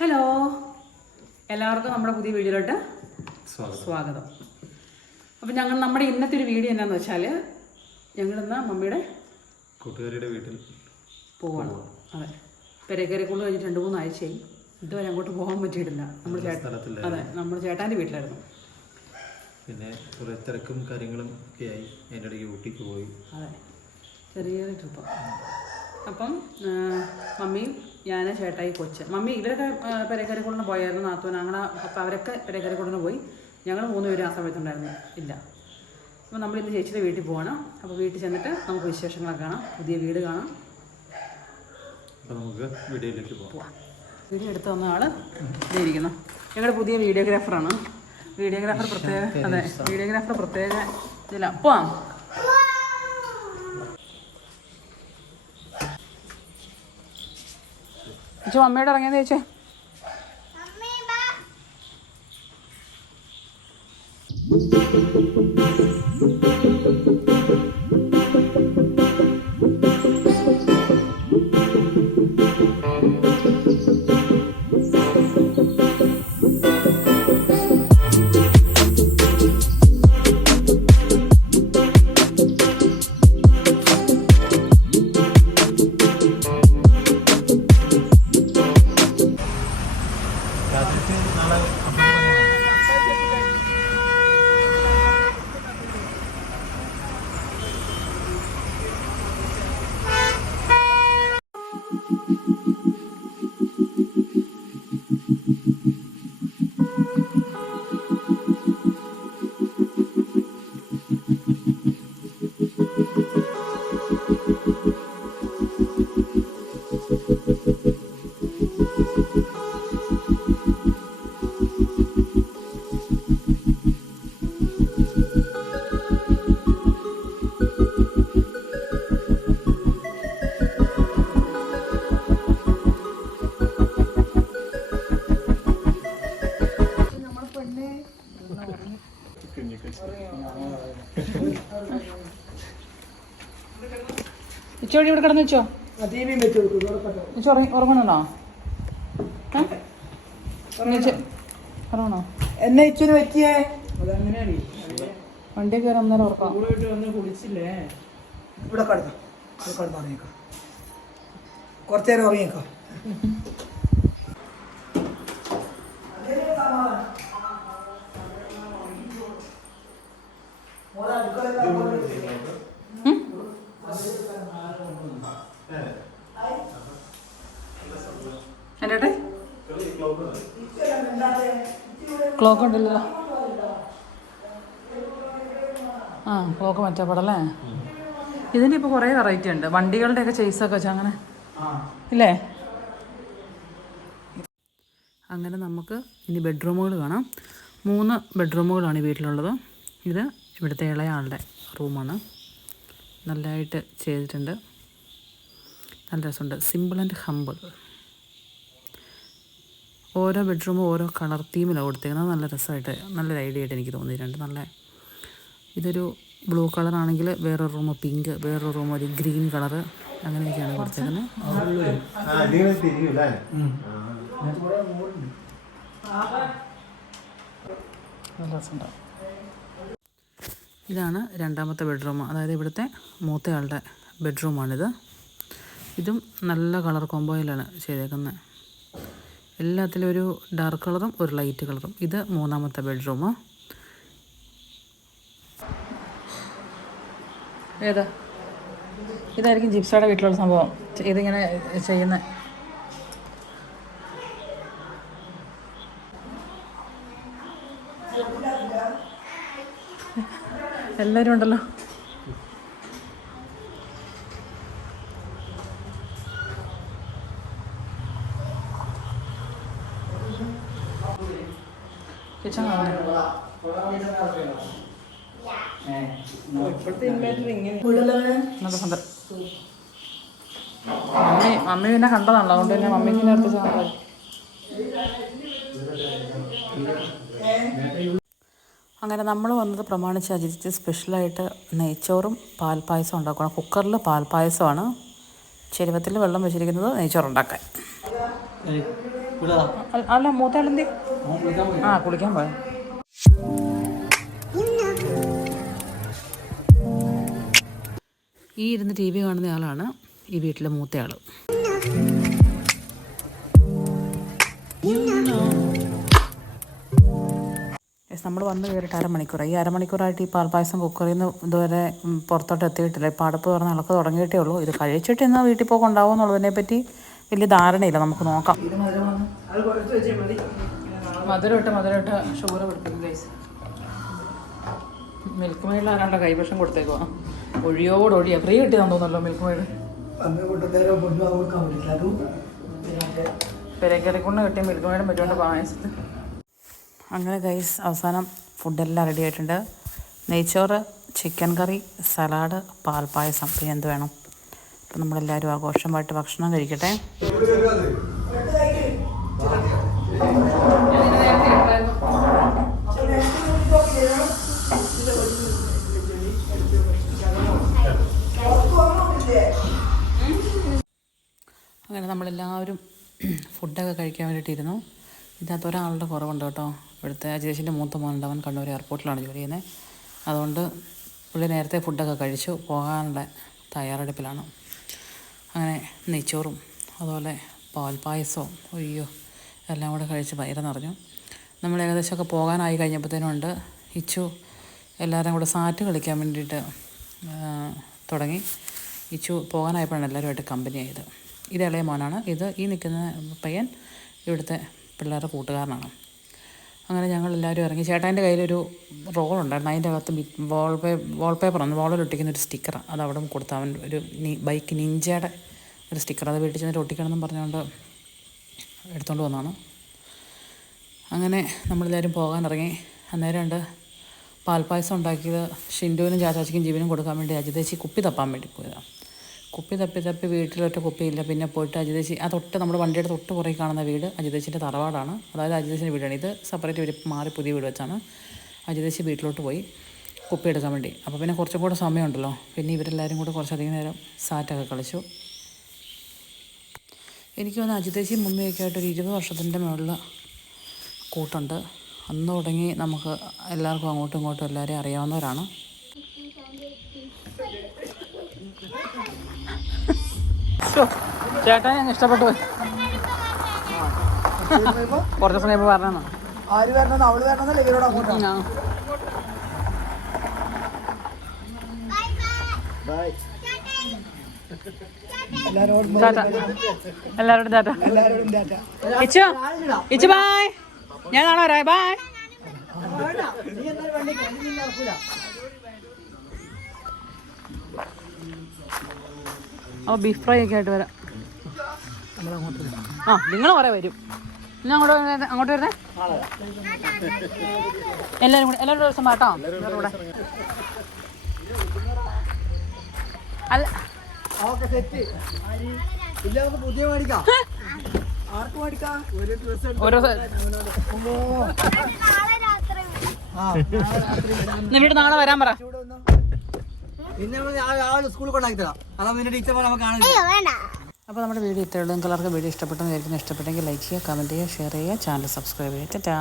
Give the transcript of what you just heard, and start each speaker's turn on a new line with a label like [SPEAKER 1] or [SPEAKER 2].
[SPEAKER 1] Hello എല്ലാവർക്കും നമ്മുടെ പുതിയ വീഡിയോയിലോട്ട്
[SPEAKER 2] സ്വാഗതം.
[SPEAKER 1] അപ്പം ഞങ്ങൾ നമ്മുടെ ഇന്നത്തെ ഒരു വീഡിയോ എന്നാന്ന് വെച്ചാൽ ഞങ്ങളിന്ന് മമ്മിയുടെ
[SPEAKER 2] കൂട്ടുകാരിയുടെ വീട്ടിൽ
[SPEAKER 1] പോവാണ്. അതെ. പെരക്കരെ കൊണ്ട് കഴിഞ്ഞിട്ട് രണ്ട് മൂന്ന് ആഴ്ചയായി ഇതുവരെ അങ്ങോട്ട് പോകാൻ പറ്റിയിട്ടില്ല. നമ്മൾ ചേട്ടൻ അതെ നമ്മൾ ചേട്ടാന്റെ വീട്ടിലായിരുന്നു.
[SPEAKER 2] പിന്നെ കുറേ തിരക്കും കാര്യങ്ങളും ഒക്കെ ആയി. അതിന്റെ ഇടയ്ക്ക് ഊട്ടിക്ക് പോയി.
[SPEAKER 1] അതെ. ചെറിയൊരു ട്രിപ്പ് അപ്പം മമ്മിയും ഞാൻ ചേട്ടായി കൊച്ച് മമ്മി ഇവരൊക്കെ പെരക്കരെ കൊണ്ടിന് പോയായിരുന്നു നാത്തൂൻ അങ്ങനെ അപ്പം അവരൊക്കെ പെരക്കരെ കൊണ്ടു പോയി. ഞങ്ങൾ മൂന്ന് പേര് ആ സമയത്തുണ്ടായിരുന്നു. ഇല്ല. അപ്പോൾ നമ്മൾ ഇന്ന് ചേച്ചിയുടെ വീട്ടിൽ പോകണം അപ്പോൾ വീട്ടിൽ ചെന്നിട്ട് നമുക്ക് വിശേഷങ്ങളൊക്കെ കാണാം. പുതിയ വീട് കാണാം.
[SPEAKER 2] അപ്പോൾ നമുക്ക് വീഡിയോയിലേക്ക്
[SPEAKER 1] പോവാം. വീഡിയോ എടുത്ത് വന്ന ആൾ ഇരിക്കുന്നു. ഞങ്ങളുടെ പുതിയ വീഡിയോഗ്രാഫറാണ്. വീഡിയോഗ്രാഫർ പ്രത്യേക അതെ വീഡിയോഗ്രാഫർ പ്രത്യേക ഇതില്ല പോവാം. ചേച്ചി ഇറങ്ങിയെന്ന് ചോദിച്ചേ. Thank
[SPEAKER 2] രാത്രിക്ക് thank you
[SPEAKER 1] ഇച്ചോടി ഇവിടെ കിടന്ന് വെച്ചോ. ഉറങ്ങണോ? ഉറങ്ങണോ?
[SPEAKER 3] എന്നെ ഇച്ചിരി വെക്കിയേ
[SPEAKER 1] വണ്ടി ഉറക്കാം.
[SPEAKER 3] ഇവിടെ ഇവിടെ കിടന്ന് ഉറങ്ങിക്കോ കുറച്ചു നേരം ഉറങ്ങിക്കോ
[SPEAKER 1] എന്റെ ക്ലോക്ക് ഉണ്ടല്ലോ. ആ ക്ലോക്ക് മറ്റേ പടല്ലേ? ഇതിന് ഇപ്പോൾ കുറേ വെറൈറ്റി ഉണ്ട്. വണ്ടികളുടെയൊക്കെ ചേസൊക്കെ വെച്ചാൽ അങ്ങനെ? ഇല്ലേ? അങ്ങനെ നമുക്ക് ഇനി ബെഡ്റൂമുകൾ കാണാം. മൂന്ന് ബെഡ്റൂമുകളാണ് ഈ വീട്ടിലുള്ളത്. ഇത് ഇവിടുത്തെ ഇളയാളുടെ റൂമാണ് നല്ലതായിട്ട് ചെയ്തിട്ടുണ്ട്. നല്ല രസമുണ്ട്. സിമ്പിൾ ആൻഡ് ഹമ്പിൾ ഓരോ ബെഡ്റൂമും ഓരോ കളർ തീമിലാണ് കൊടുത്തേക്കുന്നത്. നല്ല രസമായിട്ട് നല്ലൊരു ഐഡിയ ആയിട്ട് എനിക്ക് തോന്നിയിട്ടുണ്ട്. നല്ല ഇതൊരു ബ്ലൂ കളറാണെങ്കിൽ വേറൊരു റൂം പിങ്ക് വേറൊരു റൂം ഒരു ഗ്രീൻ കളർ അങ്ങനെയൊക്കെയാണ് കൊടുത്തേക്കുന്നത്. ഇതാണ് രണ്ടാമത്തെ ബെഡ്റൂം. അതായത് ഇവിടുത്തെ മൂത്തയാളുടെ ബെഡ്റൂമാണിത്. ഇതും നല്ല കളർ കോമ്പോയിലാണ് ചെയ്തേക്കുന്നത്. എല്ലാത്തിലും ഒരു ഡാർക്ക് കളറും ഒരു ലൈറ്റ് കളറും ഇത് മൂന്നാമത്തെ ബെഡ്റൂം ഏതാ? ഇതായിരിക്കും ജിപ്സയുടെ വീട്ടിലുള്ള സംഭവം. ഇതിങ്ങനെ ചെയ്യുന്ന. എല്ലാവരും ഉണ്ടല്ലോ. മമ്മി മമ്മി പിന്നെ കണ്ടതാണല്ലോ. അതുകൊണ്ട് തന്നെ മമ്മിക്ക് നേരത്തെ ചാനൽ അങ്ങനെ നമ്മൾ വന്നത് പ്രമാണിച്ച് അജിത്ത് സ്പെഷ്യലായിട്ട് നെയ്ച്ചോറും പാൽപ്പായസം ഉണ്ടാക്കണം. കുക്കറിൽ പാൽപ്പായസമാണ്. ചെരുവത്തിൽ വെള്ളം വെച്ചിരിക്കുന്നത് നെയ്ച്ചോറുണ്ടാക്കാൻ. അല്ല മൂത്താളെന്തി ആ കുളിക്കാൻ പോയ? ഈ ഇരുന്ന് ടി വി കാണുന്ന ആളാണ് ഈ വീട്ടിലെ മൂത്തയാൾ നമ്മൾ വന്ന് കയറിയിട്ട് അരമണിക്കൂറായി. ഈ അരമണിക്കൂറായിട്ട് ഈ പാൽപ്പായസം കുക്കറിൽ നിന്ന് ഇതുവരെ പുറത്തോട്ട് എത്തിയിട്ടില്ല. ഇപ്പോൾ അടുപ്പ് പറഞ്ഞ ഇളക്ക് തുടങ്ങിയിട്ടേ ഉള്ളൂ. ഇത് കഴിച്ചിട്ട് ഇന്ന് വീട്ടിൽ പോകുന്നുണ്ടാവും ഉണ്ടാവും എന്നുള്ളതിനെ പറ്റി വലിയ ധാരണയില്ല. നമുക്ക് നോക്കാം. മധുരമിട്ട് മധുരമിട്ട് ഷുഗർ കൊടുക്കുന്നു ഗൈസ് മിൽക്ക് മെയ്ഡിൽ ആരാണ്ട കൈവശം കൊടുത്തേക്കോ ഒഴിയോട് ഒഴിയ. ഫ്രീ കിട്ടിയതാന്ന് തോന്നുന്നല്ലോ മിൽക്ക് മെയ്ഡ് പെരക്കറിക്കൊണ്ട് കിട്ടിയ മിൽക്ക് മെയ്ഡും പറ്റുകൊണ്ട് പായസത്തിൽ അങ്ങനെ ഗൈസ് അവസാനം ഫുഡെല്ലാം റെഡി ആയിട്ടുണ്ട്. നെയ്ച്ചോറ് ചിക്കൻ കറി സലാഡ് പാൽപ്പായസം പിന്നെ എന്ത് വേണം? അപ്പം നമ്മളെല്ലാവരും ആഘോഷമായിട്ട് ഭക്ഷണം കഴിക്കട്ടെ അങ്ങനെ നമ്മളെല്ലാവരും ഫുഡൊക്കെ കഴിക്കാൻ വേണ്ടിയിട്ടിരുന്നു. ഇതിനകത്ത് ഒരാളുടെ കുറവുണ്ട് കേട്ടോ. ഇവിടുത്തെ അജേഷിന്റെ മൂത്ത മോനുണ്ട്. അവൻ കണ്ണൂർ എയർപോർട്ടിലാണ് ജോലി ചെയ്യുന്നത് അതുകൊണ്ട് പുള്ളി നേരത്തെ ഫുഡൊക്കെ കഴിച്ചു. പോകാനുള്ള തയ്യാറെടുപ്പിലാണ്. അങ്ങനെ നെയ്ച്ചോറും അതുപോലെ പാൽപ്പായസവും ഒയ്യോ എല്ലാം കൂടെ കഴിച്ച് വയറ് നിറഞ്ഞു. നമ്മൾ ഏകദേശമൊക്കെ പോകാനായി കഴിഞ്ഞപ്പോഴത്തേനുണ്ട് ഇച്ചു എല്ലാവരും കൂടെ സാറ്റ് കളിക്കാൻ വേണ്ടിയിട്ട് തുടങ്ങി. ഇച്ചു പോകാനായപ്പോഴാണ് എല്ലാവരുമായിട്ട് കമ്പനി ആയത് ഇത് ഇളയ മോനാണ്. ഇത് ഈ നിൽക്കുന്ന പയ്യൻ ഇവിടുത്തെ പിള്ളേരുടെ കൂട്ടുകാരനാണ്. അങ്ങനെ ഞങ്ങൾ എല്ലാവരും ഇറങ്ങി. ചേട്ടാന്റെ കയ്യിലൊരു റോൾ ഉണ്ടായിരുന്നു അതിന്റെ അകത്ത് വാൾ പേ വാൾ പേപ്പറാണ് വാളിൽ ഒട്ടിക്കുന്ന ഒരു സ്റ്റിക്കറാണ് അത് അവിടെ കൊടുത്ത അവൻ ഒരു ബൈക്ക് നിഞ്ചയുടെ ഒരു സ്റ്റിക്കർ അത് വീട്ടിൽ ചെന്നിട്ട് ഒട്ടിക്കണമെന്നും പറഞ്ഞുകൊണ്ട് എടുത്തുകൊണ്ട് വന്നതാണ്. അങ്ങനെ നമ്മളെല്ലാവരും പോകാൻ ഇറങ്ങി അന്നേരം ഉണ്ട് പാൽപ്പായസം ഉണ്ടാക്കിയത് ഷിൻഡുവിനും ചാച്ചാച്ചിക്കും ജീവനും കൊടുക്കാൻ വേണ്ടി അജിതേച്ചി കുപ്പി തപ്പാൻ വേണ്ടി പോയതാണ്. കുപ്പി തപ്പി തപ്പി വീട്ടിലൊറ്റ കുപ്പിയില്ല. പിന്നെ പോയിട്ട് അജിതേശി ആ തൊട്ട് നമ്മുടെ വണ്ടിയുടെ തൊട്ട് പുറകെ കാണുന്ന വീട് അജിതേശിന്റെ തറവാടാണ്. അതായത് അജിതേശിന്റെ വീടാണ്. ഇത് സെപ്പറേറ്റ് വീട് മാറി പുതിയ വീട് വെച്ചാണ് അജിതേശി വീട്ടിലോട്ട് പോയി കുപ്പി എടുക്കാൻ വേണ്ടി. അപ്പോൾ പിന്നെ കുറച്ചും കൂടെ സമയമുണ്ടല്ലോ. പിന്നെ ഇവരെല്ലാവരും കൂടെ കുറച്ചധികം നേരം സാറ്റൊക്കെ കളിച്ചു. എനിക്ക് തോന്നുന്നു അജിതേശി മമ്മിയൊക്കെ ആയിട്ട് ഒരു ഇരുപത് വർഷത്തിന്റെ മുകളിൽ കൂട്ടുണ്ട്. അന്ന് തുടങ്ങി നമുക്ക് എല്ലാവർക്കും അങ്ങോട്ടും ഇങ്ങോട്ടും എല്ലാവരെയും അറിയാവുന്നവരാണ്. ചേട്ടാ ഞങ്ങൾ ഇഷ്ടപ്പെട്ടു പോയി. കുറച്ച് ദിവസം കഴിയുമ്പോൾ പറഞ്ഞാണ്
[SPEAKER 3] ആര് വരണമെന്ന് അവൾ വരണമെന്നല്ലേ ഇവരോട് അങ്ങോട്ടാണ് എല്ലാരോടും
[SPEAKER 1] ടാറ്റ ഇച്ചു ഇച്ചു ബായ് ഞാൻ നാളെ വരാം ബായ്
[SPEAKER 3] നീ
[SPEAKER 1] അപ്പോൾ ബീഫ് ഫ്രൈ ഒക്കെ ആയിട്ട് വരാം. ആ നിങ്ങൾ കുറേ വരും. പിന്നെ അങ്ങോട്ട് വരുന്നത് അങ്ങോട്ട് വരുന്നേ എല്ലാവരും കൂടെ എല്ലാവരും ദിവസം പാട്ടോ എല്ലാവരും കൂടെ. അല്ല.
[SPEAKER 3] അതൊക്കെ സെറ്റ് ഇല്ല നമുക്ക് പുതിയ മേടിക്കാം. നാളെ.
[SPEAKER 1] എന്നിട്ട് വരാൻ പറ.
[SPEAKER 3] പിന്നെ സ്കൂളിൽ കൊണ്ടാക്കി തരാം. അതാ നമുക്ക്
[SPEAKER 1] അപ്പോൾ നമ്മുടെ വീഡിയോ ഇത്രയുള്ളൂ നിങ്ങൾക്ക് എല്ലാവർക്കും വീഡിയോ ഇഷ്ടപ്പെട്ടെന്ന് വിചാരിക്കുന്നു. ഇഷ്ടപ്പെട്ടെങ്കിൽ ലൈക്ക് ചെയ്യുക കമന്റ് ചെയ്യുക ഷെയർ ചെയ്യുക. ചാനൽ സബ്സ്ക്രൈബ് ചെയ്യുക. ടാ